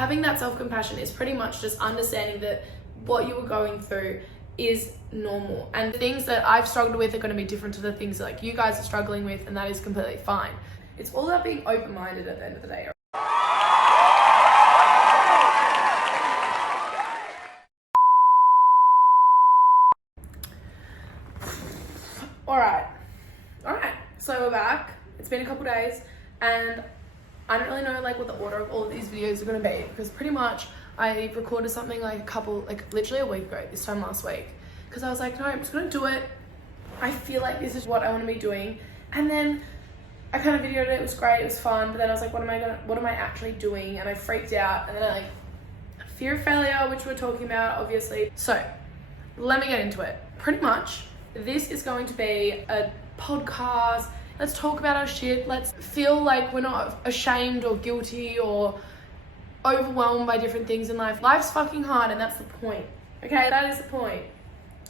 Having that self-compassion is pretty much just understanding that what you were going through is normal, and the things that I've struggled with are going to be different to the things that like you guys are struggling with, and that is completely fine. It's all about being open-minded at the end of the day. Alright, so we're back. It's been a couple days and I don't really know like what the order of all of these videos are going to be, because pretty much I recorded something like literally a week ago, this time last week, because I was like, no, I'm just going to do it. I feel like this is what I want to be doing. And then I kind of videoed it. It was great, it was fun, but then I was like, what am I actually doing? And I freaked out, and then I fear of failure, which we're talking about obviously. So let me get into it. Pretty much this is going to be a podcast. Let's talk about our shit. Let's feel like we're not ashamed or guilty or overwhelmed by different things in life. Life's fucking hard, and that's the point. Okay, that is the point.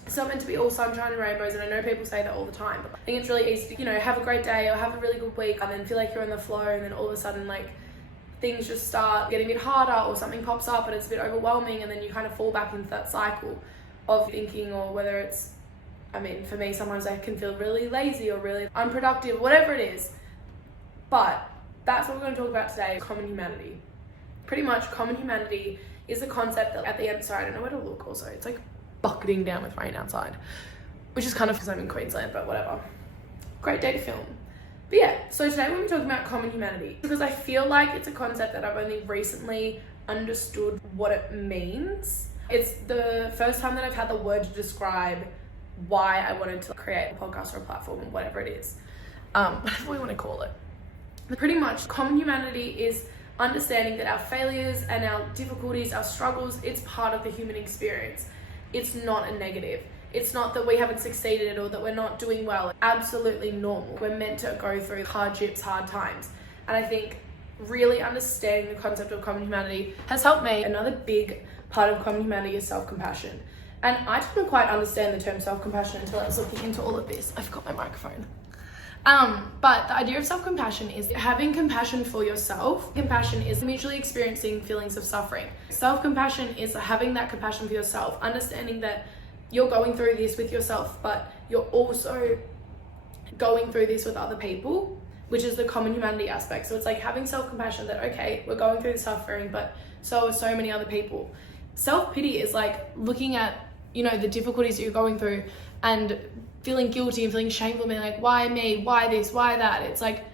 It's not meant to be all sunshine and rainbows, and I know people say that all the time, but I think it's really easy to, have a great day or have a really good week and then feel like you're in the flow, and then all of a sudden like things just start getting a bit harder, or something pops up and it's a bit overwhelming, and then you kind of fall back into that cycle of thinking, or whether it's, for me, sometimes I can feel really lazy or really unproductive, whatever it is. But that's what we're going to talk about today, common humanity. Pretty much common humanity is a concept that at the end, sorry, I don't know where to look also. It's like bucketing down with rain outside, which is kind of because I'm in Queensland, but whatever. Great day to film. But yeah, so today we're going to be talking about common humanity, because I feel like it's a concept that I've only recently understood what it means. It's the first time that I've had the word to describe why I wanted to create a podcast or a platform or whatever it is, whatever we want to call it. But pretty much common humanity is understanding that our failures and our difficulties, our struggles, it's part of the human experience. It's not a negative. It's not that we haven't succeeded or that we're not doing well. It's absolutely normal. We're meant to go through hardships, hard times. And I think really understanding the concept of common humanity has helped me. Another big part of common humanity is self-compassion. And I didn't quite understand the term self-compassion until I was looking into all of this. I forgot my microphone. But the idea of self-compassion is having compassion for yourself. Compassion is mutually experiencing feelings of suffering. Self-compassion is having that compassion for yourself, understanding that you're going through this with yourself, but you're also going through this with other people, which is the common humanity aspect. So it's like having self-compassion that, okay, we're going through the suffering, but so are so many other people. Self-pity is like looking at, the difficulties that you're going through and feeling guilty and feeling shameful, being like, why me? Why this? Why that? It's like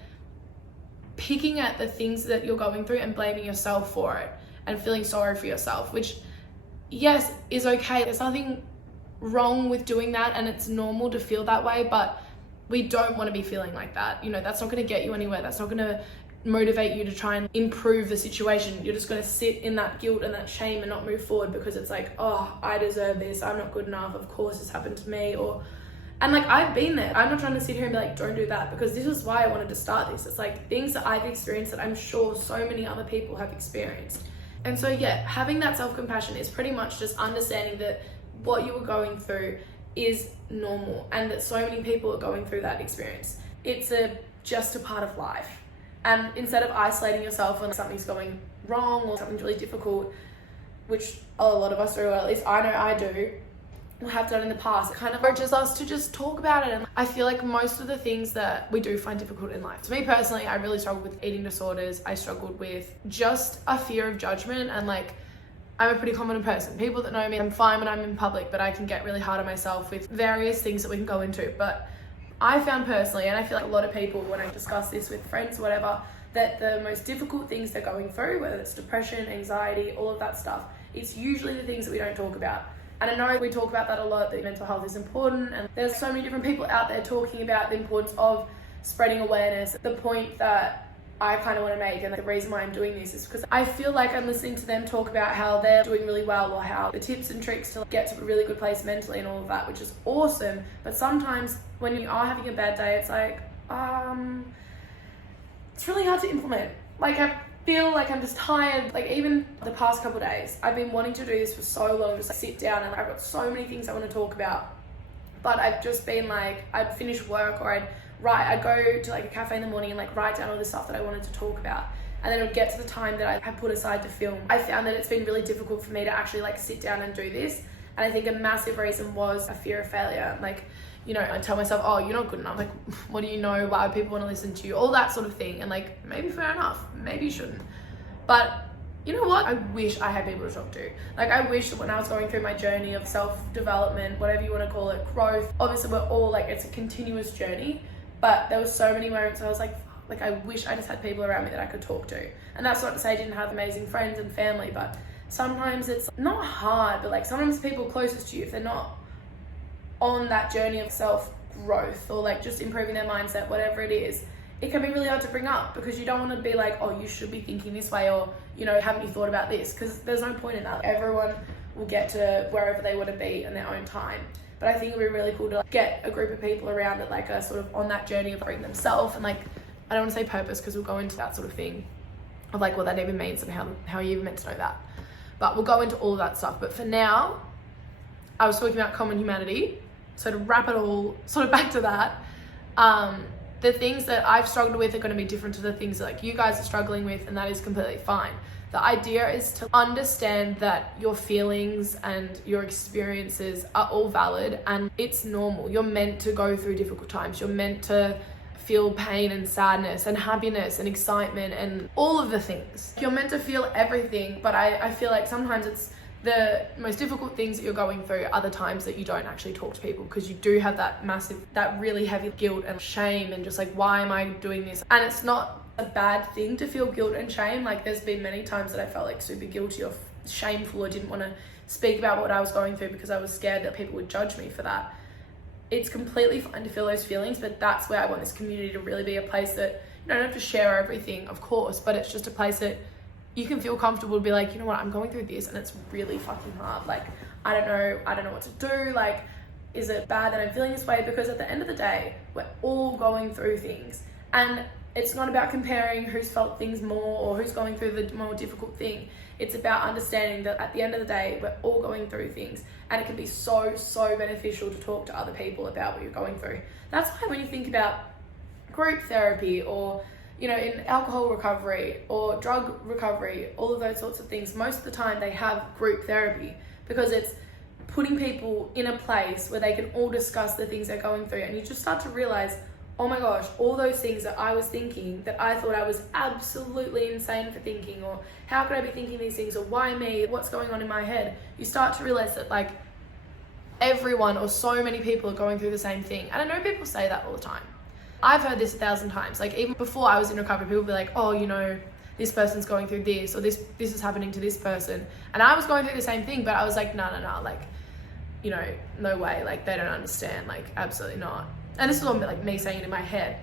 picking at the things that you're going through and blaming yourself for it and feeling sorry for yourself, which, yes, is okay. There's nothing wrong with doing that, and it's normal to feel that way, but we don't want to be feeling like that. That's not going to get you anywhere. That's not going to motivate you to try and improve the situation. You're just going to sit in that guilt and that shame and not move forward, because it's like, oh, I deserve this. I'm not good enough. Of course this happened to me. And like, I've been there. I'm not trying to sit here and be like, don't do that, because this is why I wanted to start this. It's like things that I've experienced that I'm sure so many other people have experienced. And so yeah, having that self-compassion is pretty much just understanding that what you were going through is normal, and that so many people are going through that experience. It's just a part of life. And instead of isolating yourself when something's going wrong or something's really difficult, which a lot of us do, or at least I know I do, or have done in the past, it kind of urges us to just talk about it. And I feel like most of the things that we do find difficult in life. To me personally, I really struggled with eating disorders. I struggled with just a fear of judgment, and like, I'm a pretty confident person. People that know me, I'm fine when I'm in public, but I can get really hard on myself with various things that we can go into. But I found personally, and I feel like a lot of people, when I discuss this with friends or whatever, that the most difficult things they're going through, whether it's depression, anxiety, all of that stuff, it's usually the things that we don't talk about. And I know we talk about that a lot, that mental health is important, and there's so many different people out there talking about the importance of spreading awareness. The point that I kind of want to make, and the reason why I'm doing this, is because I feel like I'm listening to them talk about how they're doing really well, or how the tips and tricks to get to a really good place mentally and all of that, which is awesome. But sometimes when you are having a bad day, it's like, it's really hard to implement. Like, I feel like I'm just tired. Like, even the past couple of days, I've been wanting to do this for so long, just like sit down, and I've got so many things I want to talk about. But I've just been like, I'd finish work, or I'd go to like a cafe in the morning and like write down all the stuff that I wanted to talk about. and then it would get to the time that I had put aside to film. I found that it's been really difficult for me to actually like sit down and do this. And I think a massive reason was a fear of failure. Like, you know, I tell myself, oh, you're not good enough. Like, what do you know? Why would people want to listen to you? All that sort of thing. And like, maybe fair enough. Maybe you shouldn't. But you know what? I wish I had people to talk to. Like, I wish that when I was going through my journey of self-development, whatever you want to call it, growth, obviously we're all like, it's a continuous journey, but there was so many moments I was like, I wish I just had people around me that I could talk to. And that's not to say I didn't have amazing friends and family, but sometimes it's not hard, but like sometimes people closest to you, if they're not on that journey of self-growth or like just improving their mindset, whatever it is, it can be really hard to bring up because you don't want to be like, oh, you should be thinking this way, or, you know, haven't you thought about this? Because there's no point in that. Everyone will get to wherever they want to be in their own time. But I think it would be really cool to like, get a group of people around that like are sort of on that journey of bringing themselves, and like, I don't want to say purpose because we'll go into that sort of thing of like what that even means and how you even meant to know that. But we'll go into all of that stuff. But for now, I was talking about common humanity. So to wrap it all sort of back to that, the things that I've struggled with are going to be different to the things that like you guys are struggling with, and that is completely fine. The idea is to understand that your feelings and your experiences are all valid and it's normal. You're meant to go through difficult times. You're meant to feel pain and sadness and happiness and excitement and all of the things. You're meant to feel everything, but I feel like sometimes it's the most difficult things that you're going through are the times that you don't actually talk to people, because you do have that really heavy guilt and shame and just like, why am I doing this? And it's not a bad thing to feel guilt and shame. Like, there's been many times that I felt like super guilty or shameful or didn't want to speak about what I was going through because I was scared that people would judge me for that. It's completely fine to feel those feelings, but that's where I want this community to really be a place that you don't have to share everything, of course, but it's just a place that you can feel comfortable to be like, you know what, I'm going through this and it's really fucking hard. Like, I don't know what to do. Like, is it bad that I'm feeling this way? Because at the end of the day, we're all going through things. And it's not about comparing who's felt things more or who's going through the more difficult thing. It's about understanding that at the end of the day, we're all going through things. And it can be so, so beneficial to talk to other people about what you're going through. That's why when you think about group therapy or, you know, in alcohol recovery or drug recovery, all of those sorts of things, most of the time they have group therapy because it's putting people in a place where they can all discuss the things they're going through. And you just start to realize, oh my gosh, all those things that I was thinking that I thought I was absolutely insane for thinking, or how could I be thinking these things, or why me, what's going on in my head? You start to realize that like everyone or so many people are going through the same thing. And I know people say that all the time. I've heard this 1,000 times. Like, even before I was in recovery, people would be like, oh, you know, this person's going through this, or this is happening to this person. And I was going through the same thing, but I was like, no, like, you know, no way. Like, they don't understand. Like, absolutely not. And this is all like me saying it in my head.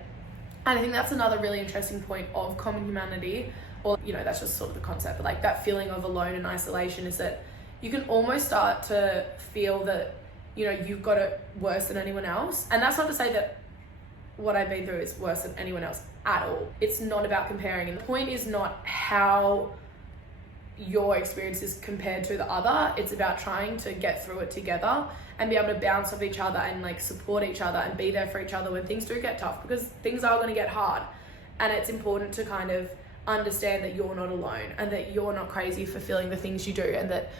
And I think that's another really interesting point of common humanity, or, you know, that's just sort of the concept, but like that feeling of alone and isolation is that you can almost start to feel that, you know, you've got it worse than anyone else. And that's not to say that what I've been through is worse than anyone else at all. It's not about comparing. And the point is not how your experience is compared to the other. It's about trying to get through it together and be able to bounce off each other and like support each other and be there for each other when things do get tough, because things are going to get hard. And it's important to kind of understand that you're not alone and that you're not crazy for feeling the things you do, and that,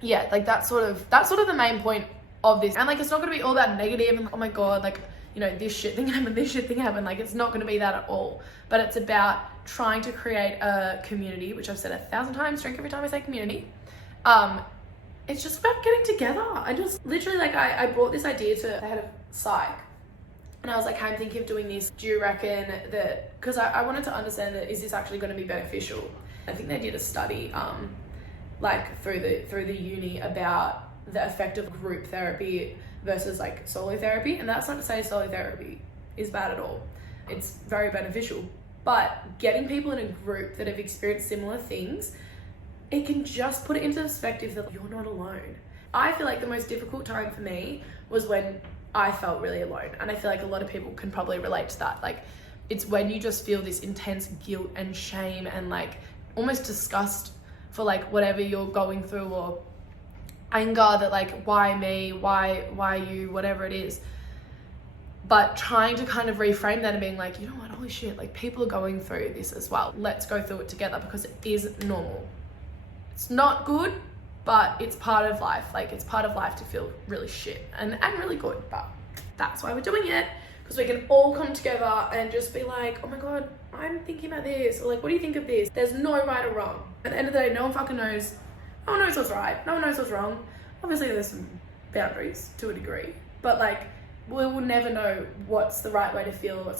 yeah, like that's sort of the main point of this. And like, it's not going to be all that negative and oh my God, like, you know, this shit thing happened. Like, it's not going to be that at all. But it's about trying to create a community, which I've said 1,000 times, drink every time I say community. It's just about getting together. I just literally, like, I brought this idea to the head of psych. And I was like, hey, I'm thinking of doing this. Do you reckon that, because I wanted to understand that, is this actually going to be beneficial? I think they did a study, like through the uni about the effect of group therapy versus like solo therapy. And that's not to say solo therapy is bad at all. It's very beneficial. But getting people in a group that have experienced similar things, it can just put it into perspective that you're not alone. I feel like the most difficult time for me was when I felt really alone. And I feel like a lot of people can probably relate to that. Like, it's when you just feel this intense guilt and shame and like almost disgust for like whatever you're going through, or anger that like, why me, why you, whatever it is. but trying to kind of reframe that and being like, you know what, holy shit, like people are going through this as well. Let's go through it together because it is normal. It's not good, but it's part of life. Like it's part of life to feel really shit and really good, but that's why we're doing it, because we can all come together and just be like, oh my God, I'm thinking about this, or like, what do you think of this? There's no right or wrong. At the end of the day, no one fucking knows. No one knows what's right. No one knows what's wrong. Obviously there's some boundaries to a degree, but like, we will never know what's the right way to feel,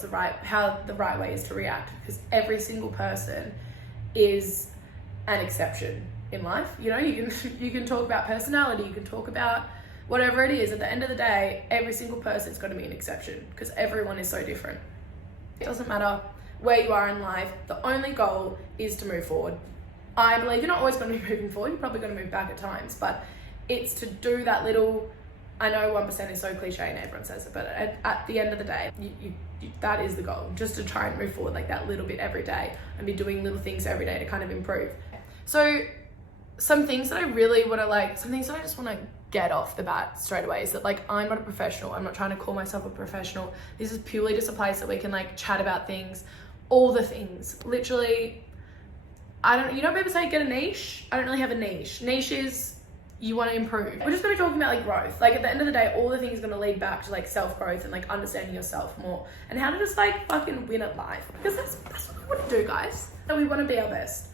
how the right way is to react, because every single person is an exception in life. You know, you can talk about personality, you can talk about whatever it is. At the end of the day, every single person is going to be an exception because everyone is so different. It doesn't matter where you are in life. The only goal is to move forward. I believe you're not always going to be moving forward. You're probably going to move back at times, but it's to do that little, I know 1% is so cliche and everyone says it, but at the end of the day, that is the goal, just to try and move forward like that little bit every day and be doing little things every day to kind of improve. So some things that I really want to some things that I just want to get off the bat straight away is that like, I'm not a professional. I'm not trying to call myself a professional. This is purely just a place that we can like chat about things, all the things. Literally, you know, people say get a niche. I don't really have a niche. Niche is you want to improve. We're just going to be talking about like growth. Like at the end of the day, all the things are going to lead back to like self-growth and like understanding yourself more and how to just like fucking win at life. Because that's what we want to do, guys. And we want to be our best.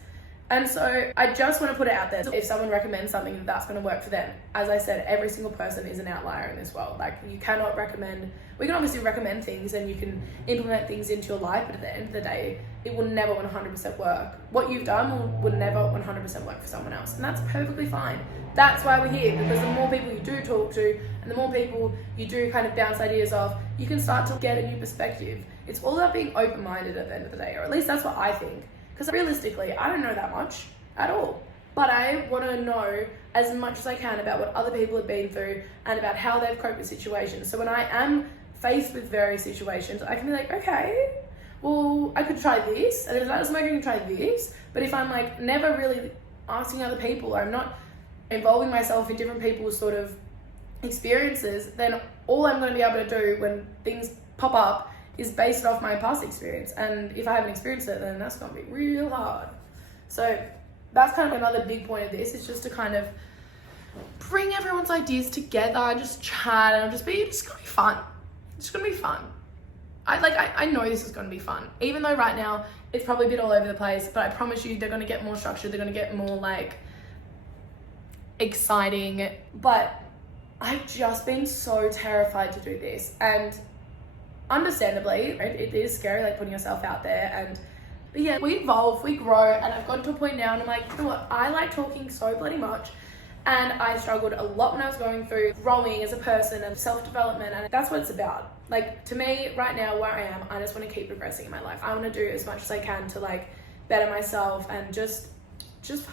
And so I just want to put it out there. If someone recommends something that's going to work for them, as I said, every single person is an outlier in this world. Like you cannot recommend, we can obviously recommend things and you can implement things into your life, but at the end of the day, it will never 100% work. What you've done will never 100% work for someone else. And that's perfectly fine. That's why we're here, because the more people you do talk to and the more people you do kind of bounce ideas off, you can start to get a new perspective. It's all about being open-minded at the end of the day, or at least that's what I think. Because realistically, I don't know that much at all. But I want to know as much as I can about what other people have been through and about how they've coped with situations. So when I am faced with various situations, I can be like, okay, well, I could try this. And if that doesn't work, I can try this. But if I'm like never really asking other people, or I'm not involving myself in different people's sort of experiences, then all I'm going to be able to do when things pop up is based off my past experience. And if I haven't experienced it, then that's going to be real hard. So that's kind of another big point of this, is just to kind of bring everyone's ideas together, just chat, and it's going to be fun. It's going to be fun. I know this is going to be fun, even though right now it's probably a bit all over the place, but I promise you they're going to get more structured. They're going to get more like exciting. But I've just been so terrified to do this, and understandably, it is scary, like putting yourself out there. But yeah, we evolve, we grow, and I've gotten to a point now and I'm like, you know what, I like talking so bloody much, and I struggled a lot when I was going through growing as a person and self-development, and that's what it's about. Like, to me, right now, where I am, I just want to keep progressing in my life. I want to do as much as I can to like better myself and just fucking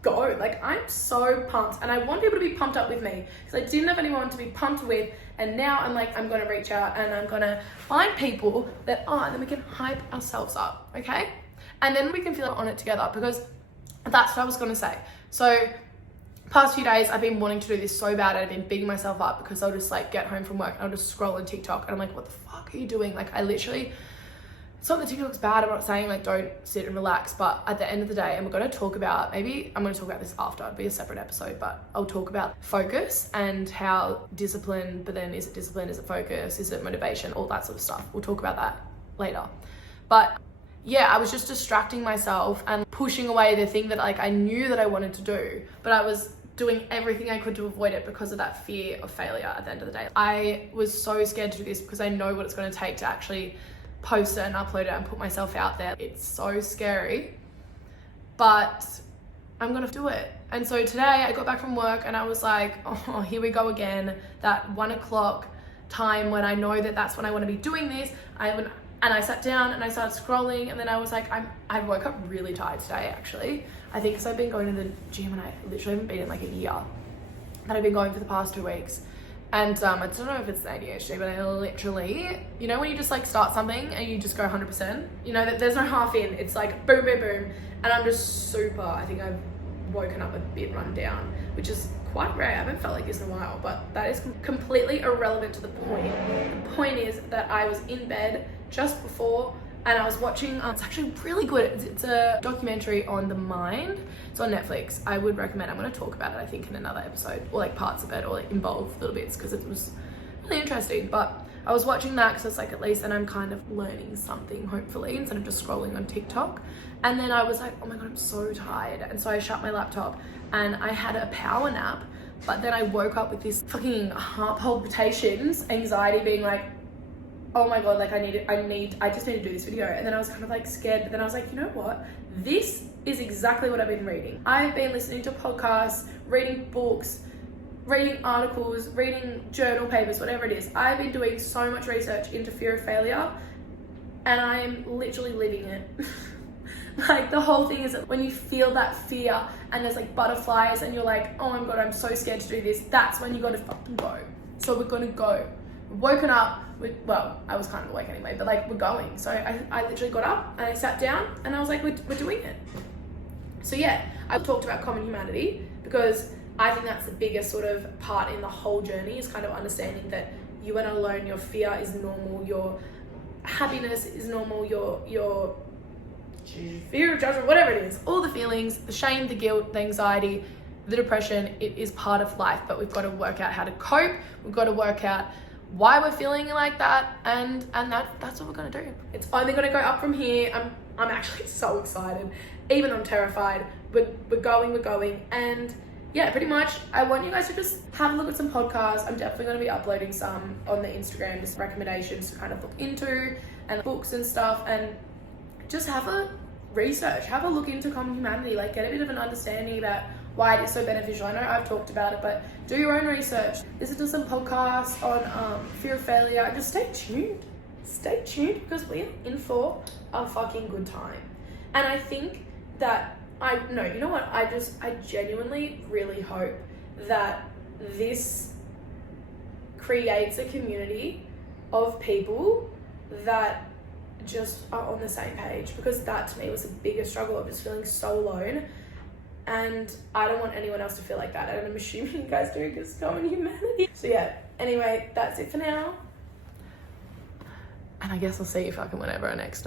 go. Like, I'm so pumped, and I want people to be pumped up with me, because I didn't have anyone to be pumped with. And now I'm like, I'm going to reach out and I'm going to find people that are, and then we can hype ourselves up, okay? And then we can feel on it together, because that's what I was going to say. So past few days, I've been wanting to do this so bad. I've been bigging myself up, because I'll just like get home from work and I'll just scroll on TikTok and I'm like, what the fuck are you doing? Like, I literally, it's not that TikTok's bad. I'm not saying like don't sit and relax, but at the end of the day, and we're going to talk about, maybe I'm going to talk about this after, it'll be a separate episode, but I'll talk about focus and how discipline, but then is it discipline, is it focus, is it motivation, all that sort of stuff. We'll talk about that later. But yeah, I was just distracting myself and pushing away the thing that like I knew that I wanted to do, but I was doing everything I could to avoid it because of that fear of failure at the end of the day. I was so scared to do this because I know what it's going to take to actually post it and upload it and put myself out there. It's so scary, but I'm gonna do it. And so today I got back from work and I was like, oh, here we go again. That 1 o'clock time when I know that that's when I want to be doing this. And I sat down and I started scrolling, and then I was like, I woke up really tired today, actually. I think because I've been going to the gym and I literally haven't been in like a year. And I've been going for the past 2 weeks. And I don't know if it's the ADHD, but I literally, you know, when you just like start something and you just go 100%, you know, that there's no half in, it's like boom, boom, boom. And I'm just super, I think I've woken up a bit run down, which is quite rare. I haven't felt like this in a while, but that is completely irrelevant to the point. The point is that I was in bed just before and I was watching, it's actually really good. It's a documentary on the mind. It's on Netflix. I would recommend. I'm going to talk about it, I think, in another episode, or like parts of it, or like involve little bits, because it was really interesting. But I was watching that because it's like, at least then I'm kind of learning something, hopefully, instead of just scrolling on TikTok. And then I was like, oh my God, I'm so tired. And so I shut my laptop and I had a power nap, but then I woke up with this fucking heart palpitations, anxiety, being like, oh my God, like I just need to do this video. And then I was kind of like scared, but then I was like, you know what? This is exactly what I've been reading. I've been listening to podcasts, reading books, reading articles, reading journal papers, whatever it is. I've been doing so much research into fear of failure and I'm literally living it. Like the whole thing is that when you feel that fear and there's like butterflies and you're like, oh my God, I'm so scared to do this, that's when you gotta fucking go. So we're gonna go. We've woken up, well, I was kind of awake anyway, but like we're going. So I literally got up and I sat down and I was like, we're doing it. So yeah, I talked about common humanity because I think that's the biggest sort of part in the whole journey, is kind of understanding that you are not alone, your fear is normal, your happiness is normal, your fear of judgment, whatever it is, all the feelings, the shame, the guilt, the anxiety, the depression, it is part of life, but we've got to work out how to cope. We've got to work out why we're feeling like that, and that's what we're gonna do. It's only gonna go up from here. I'm actually so excited, even though I'm terrified. We're going, and yeah, pretty much I want you guys to just have a look at some podcasts. I'm definitely going to be uploading some on the Instagram, just recommendations to kind of look into, and books and stuff, and just have a research, have a look into common humanity, like get a bit of an understanding about why it is so beneficial. I know I've talked about it, but do your own research. Listen to some podcasts on fear of failure. Just stay tuned. Stay tuned, because we're in for a fucking good time. And I think that you know what? I genuinely really hope that this creates a community of people that just are on the same page, because that to me was the biggest struggle of just feeling so alone. And I don't want anyone else to feel like that. And I'm assuming you guys do, because it's common humanity. So yeah, anyway, that's it for now. And I guess I'll see you fucking whenever our next